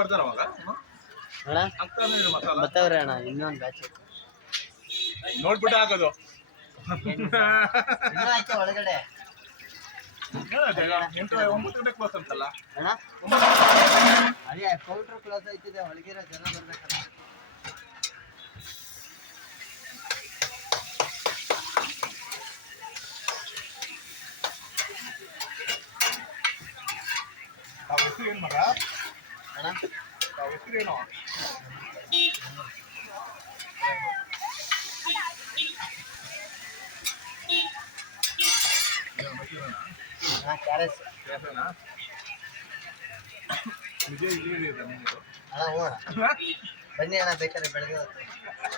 ಬರ್ತಾರ ಅವಾಗ ಅಣ್ಣ ಬರ್ತಾವ್ರೆ ಅಣ್ಣ ಇನ್ನೊಂದು ಬ್ಯಾಚ್ ನೋಡ್ಬಿಟ್ಟು ಹಾಕೋದು ಆಯ್ತು ಒಳಗಡೆ 9 ಗಂಟೆಗೆ ಕ್ಲೋಸ್ ಅಂತಲ್ಲ ಅಣ್ಣ ಅದೇ ಕೌಂಟರ್ ಕ್ಲೋಸ್ ಆಯ್ತಿದೆ ಒಳಗಿರೋ ಜನ ಬರ್ಬೇಕಲ್ಲ ಹೆಸರೇನು ಮಗ ಅಣ್ಣ ಹೆಸರೇನು ಕ್ಯಾರೆಸ್ ವಿಜಯ್ ಅಣ್ಣ ಹ್ಞೂ ಅಣ್ಣ ಬನ್ನಿ ಅಣ್ಣ ಬೇಕಾದ್ರೆ ಬೆಳಗ್ಗೆ ಹೊತ್ತು